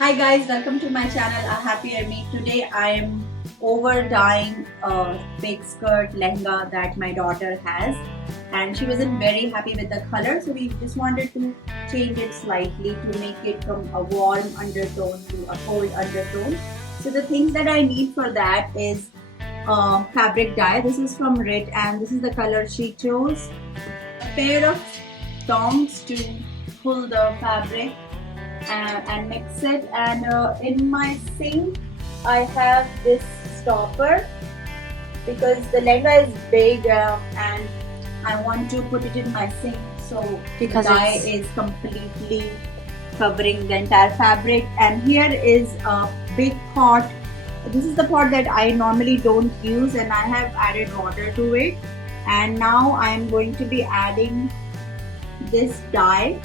Hi guys, welcome to my channel A Happy Army. Today I am over dyeing a big skirt lehenga that my daughter has, and she wasn't very happy with the color, so we just wanted to change it slightly to make it from a warm undertone to a cold undertone. So the things that I need for that is fabric dye. This is from RIT and this is the color she chose. A pair of tongs to pull the fabric and mix it, and in my sink I have this stopper because the lehenga is big and I want to put it in my sink so because the dye is completely covering the entire fabric. And here is a big pot. This is the pot that I normally don't use, and I have added water to it, and now I am going to be adding this dye.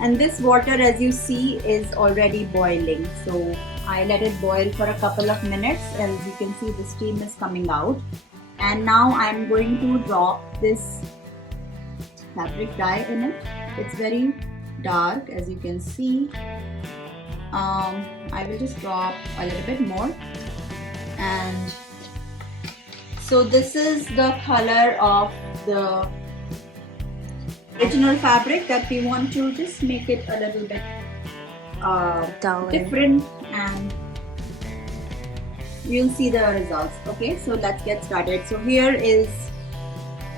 And this water, as you see, is already boiling, so I let it boil for a couple of minutes. As you can see, the steam is coming out, and now I'm going to drop this fabric dye in it. It's very dark, as you can see. I will just drop a little bit more, and so this is the color of the original fabric that we want to just make it a little bit different, and you'll see the results. Okay, so let's get started. So here is,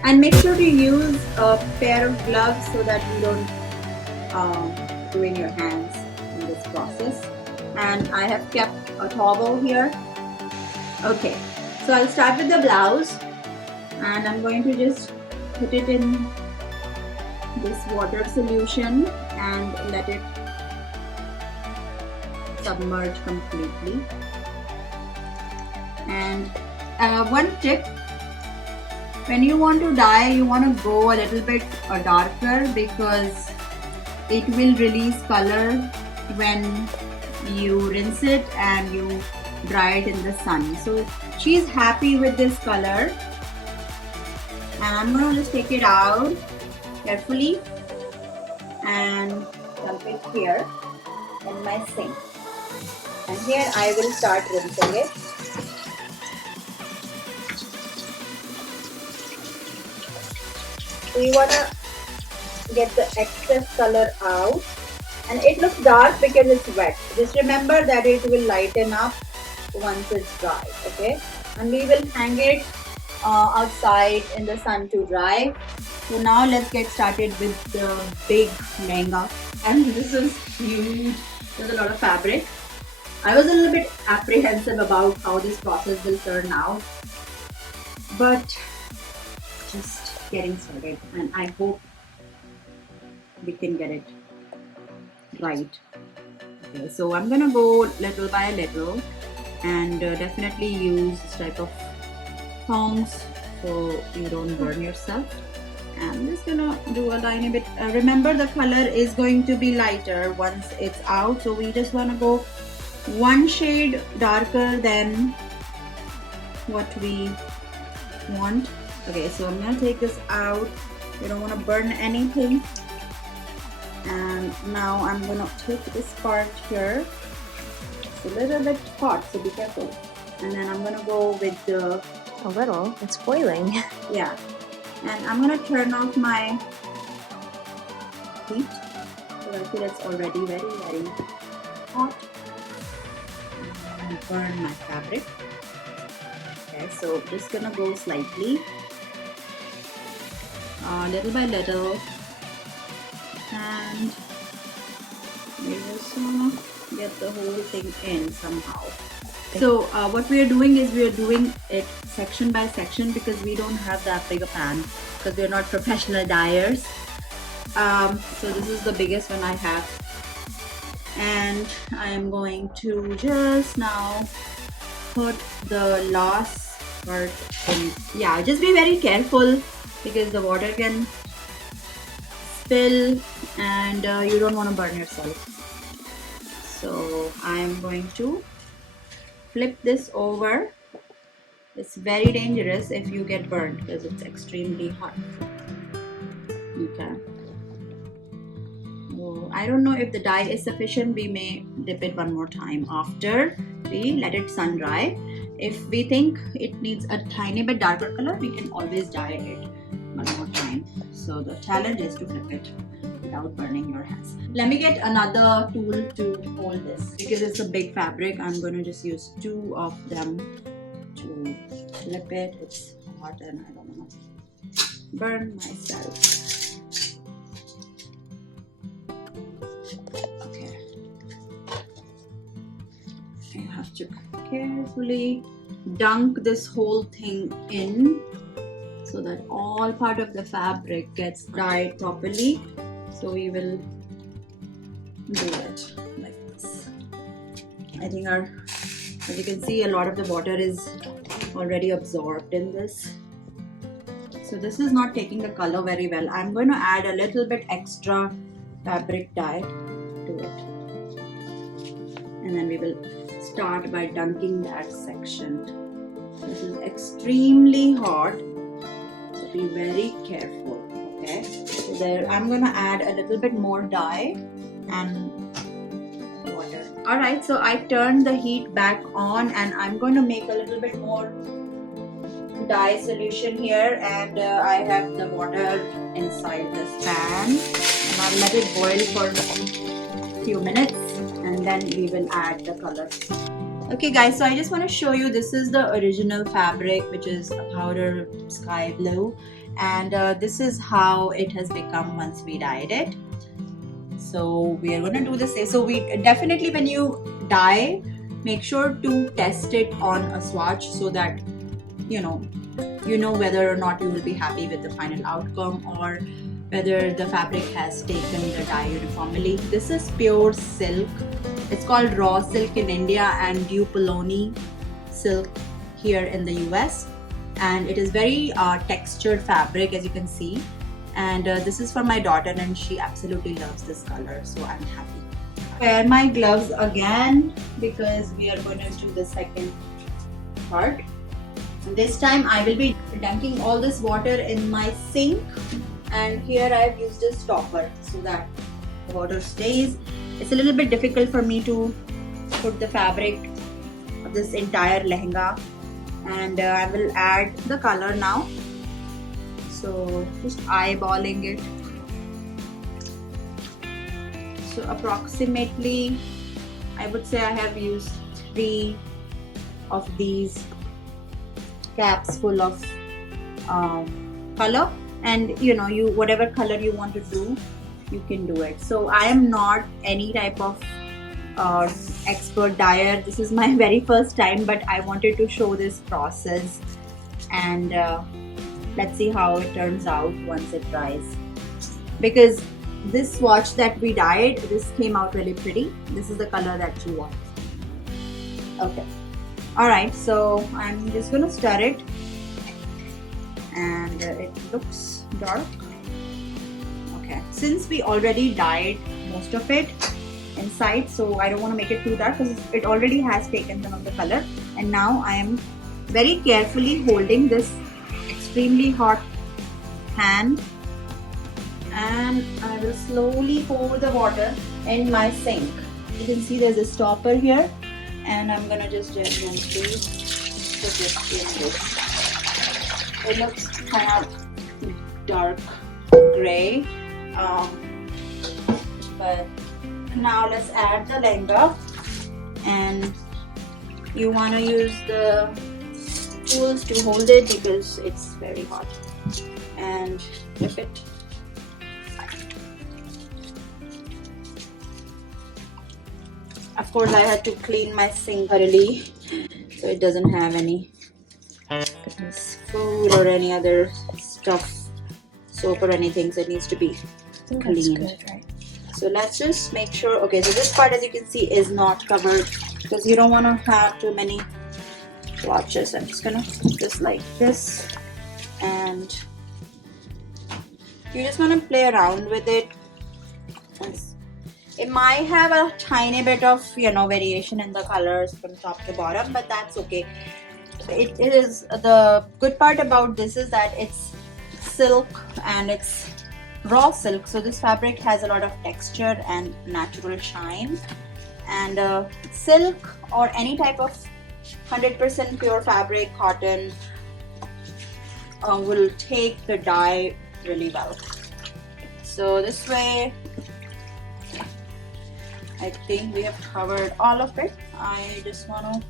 and make sure to use a pair of gloves so that you don't ruin your hands in this process. And I have kept a towel here. Okay, so I'll start with the blouse, and I'm going to just put it in this water solution and let it submerge completely. And one tip, when you want to dye, you want to go a little bit darker because it will release color when you rinse it and you dry it in the sun. So she's happy with this color, and I'm going to just take it out carefully and dump it here in my sink. And here I will start rinsing it. So you want to get the excess color out, and it looks dark because it's wet. Just remember that it will lighten up once it's dry. Okay, and we will hang it outside in the sun to dry. So now let's get started with the big lehenga, and this is huge. There's a lot of fabric. I was a little bit apprehensive about how this process will turn out, but just getting started, and I hope we can get it right. Okay, so I'm gonna go little by little and definitely use this type of tongs so you don't burn yourself. I'm just gonna do a tiny bit. Remember, the color is going to be lighter once it's out, so we just want to go one shade darker than what we want. Okay, so I'm gonna take this out. We don't want to burn anything. And now I'm gonna take this part here. It's a little bit hot, so be careful. And then I'm gonna go with the a little. It's boiling. Yeah. And I'm gonna turn off my heat so I feel it's already very hot. I'm gonna burn my fabric. Okay, so just gonna go slightly, little by little, and we just wanna get the whole thing in somehow. So what we are doing is we are doing it section by section because we don't have that big a pan because we are not professional dyers. So this is the biggest one I have, and I am going to just now put the last part in. Yeah, just be very careful because the water can spill and you don't want to burn yourself. So I am going to flip this over. It's very dangerous if you get burned because it's extremely hot. Okay. So I don't know if the dye is sufficient. We may dip it one more time after we let it sun dry. If we think it needs a tiny bit darker color, we can always dye it one more time. So the challenge is to flip it without burning your hands. Let me get another tool to hold this. Because it's a big fabric, I'm going to just use 2 of them to flip it. It's hot and I don't want to burn myself. Okay. You have to carefully dunk this whole thing in so that all part of the fabric gets dyed properly. So we will do it like this. I think as you can see, a lot of the water is already absorbed in this. So this is not taking the color very well. I'm going to add a little bit extra fabric dye to it. And then we will start by dunking that section. This is extremely hot, so be very careful. Okay, so there I'm gonna add a little bit more dye and water. Alright, so I turned the heat back on and I'm going to make a little bit more dye solution here, and I have the water inside this pan and I'll let it boil for a few minutes and then we will add the color. Okay guys, so I just want to show you, this is the original fabric, which is a powder sky blue, and this is how it has become once we dyed it. So we are going to do the same. So we definitely, when you dye, make sure to test it on a swatch so that you know whether or not you will be happy with the final outcome, or whether the fabric has taken the dye uniformly. This is pure silk. It's called raw silk in India and Dupoloni silk here in the US, and it is very textured fabric, as you can see. And this is for my daughter and she absolutely loves this color, so I'm happy. Wear my gloves again because we are going to do the second part. This time I will be dunking all this water in my sink, and here I have used a stopper so that the water stays. It's a little bit difficult for me to put the fabric of this entire lehenga, and I will add the color now. So just eyeballing it. So approximately, I would say I have used 3 of these caps full of color, and you whatever color you want to do, you can do it. So I am not any type of expert dyer. This is my very first time, but I wanted to show this process, and let's see how it turns out once it dries. Because this swatch that we dyed, this came out really pretty. This is the color that you want. Okay. Alright, so I'm just gonna stir it, and it looks dark. Okay, since we already dyed most of it inside, so I don't want to make it too dark because it already has taken some of the color. And now I am very carefully holding this extremely hot pan, and I will slowly pour the water in my sink. You can see there's a stopper here, and I'm gonna just gently put it in this. It looks kind of dark gray, but now let's add the lehenga, and you want to use the tools to hold it because it's very hot, and flip it. Of course, I had to clean my sink thoroughly so it doesn't have any food or any other stuff, soap or anything, so it needs to be cleaned. That's good, right? So let's just make sure. Okay, so this part, as you can see, is not covered because you don't want to have too many swatches. I'm just gonna put this like this, and you just want to play around with it. It might have a tiny bit of variation in the colors from top to bottom, but that's okay. It is, the good part about this is that it's silk and it's raw silk, so this fabric has a lot of texture and natural shine. And silk or any type of 100% pure fabric, cotton, will take the dye really well. So this way, I think we have covered all of it. I just want to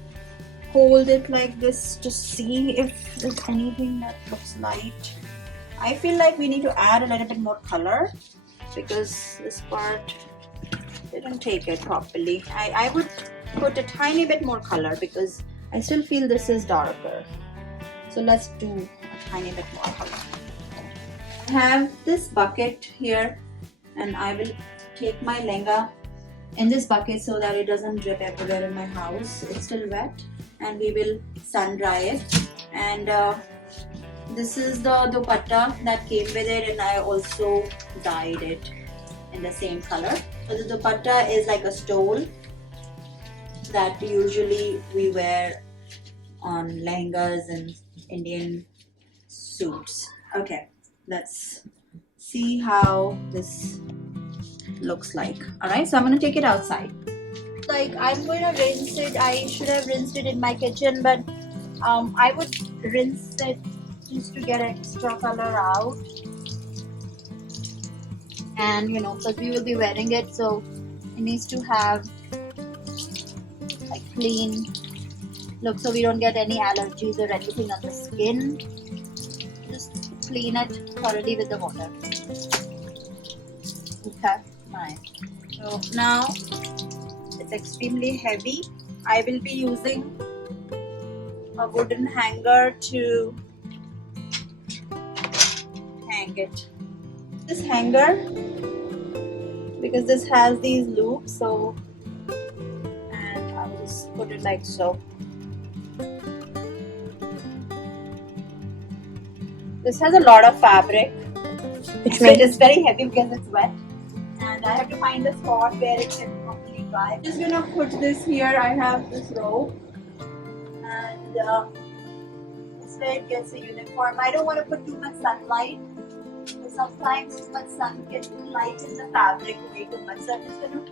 hold it like this to see if there's anything that looks light. I feel like we need to add a little bit more color because this part didn't take it properly. I would put a tiny bit more color because I still feel this is darker. So let's do a tiny bit more color. I have this bucket here and I will take my lehenga in this bucket so that it doesn't drip everywhere in my house. It's still wet and we will sun dry it. And this is the dupatta that came with it, and I also dyed it in the same color. So the dupatta is like a stole that usually we wear on lehengas and Indian suits. Okay, let's see how this looks like. Alright, so I'm gonna take it outside. Like, I'm gonna rinse it. I should have rinsed it in my kitchen, but I would rinse it just to get extra color out. And you know, because we will be wearing it, so it needs to have like clean look so we don't get any allergies or anything on the skin. Just clean it thoroughly with the water. Okay, fine. So now it's extremely heavy. I will be using a wooden hanger to hang it. This hanger, because this has these loops, so, and I'll just put it like so. This has a lot of fabric, Which so makes it is very heavy because it's wet, and I have to find a spot where it can properly dry. I'm just gonna put this here. I have this rope, and this way it gets a uniform. I don't want to put too much sunlight, because sometimes too much sun can lighten the fabric way too much. So I'm just gonna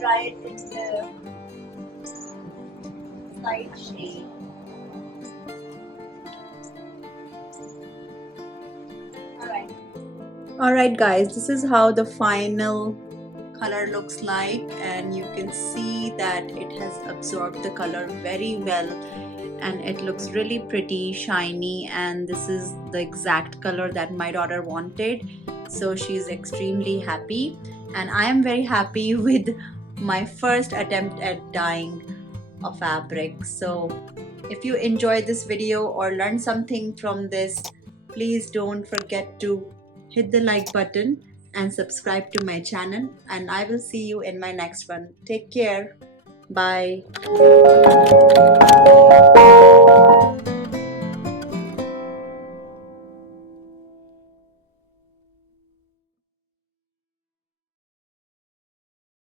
dry it in the slight shade. Alright guys, this is how the final color looks like, and you can see that it has absorbed the color very well and it looks really pretty, shiny, and this is the exact color that my daughter wanted. So she's extremely happy, and I am very happy with my first attempt at dyeing a fabric. So if you enjoyed this video or learned something from this, please don't forget to hit the like button and subscribe to my channel, and I will see you in my next one. Take care. Bye.